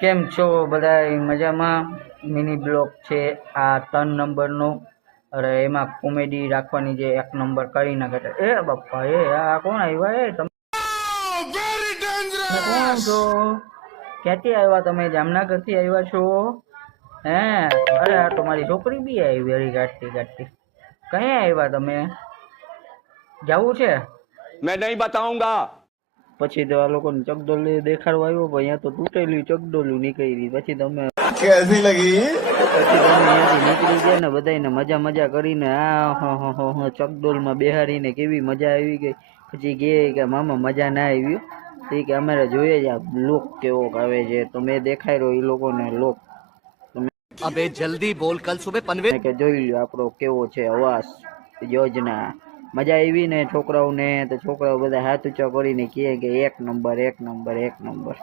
કેમ છો બધા મજામાં? મિની બ્લોગ છે આ 3 નંબરનો. અરે એમાં કોમેડી રાખવાની જે 1 નંબર કરી નાખે. એ બાપા એ આ કોણ આવ્યા? એ તમે કોણ છો? ક્યાંથી આવ્યા તમે? જામનગરથી આવ્યા છો? હે? અરે આ તો મારી છોકરી બી આવી હરી કાઢતી કાઢતી. કઈ આવ્યા તમે? જવું છે? मैं नहीं बताऊंगा। પછી તો આ લોકોને ચકડોળ દેખાડવા આવ્યો, પણ અહીંયા તો તૂટેલી ચકડોલું નીકળી. પછી તમે कैसी लगी? ત્યાંથી નીકળી ગયા ને બધાને મજા મજા કરીને આ ચકડોલમાં બેહાડીને કેવી મજા આવી ગઈ. પછી કે કે મામા મજા ના આવી. એ કે અમારે જોઈએ જ આ લોક કેવો આવે છે, તો મેં દેખાય રહ્યો એ લોકોને લોક. अबे जल्दी बोल, कल सुबह पनवेल કે જોઈ લ્યો આપણો કેવો છે આવાસ યોજના. મજા આવી ને છોકરાઓને? તો છોકરાઓ બધા હાથ ઊંચા કરીને કહે કે 1 નંબર 1 નંબર 1 નંબર.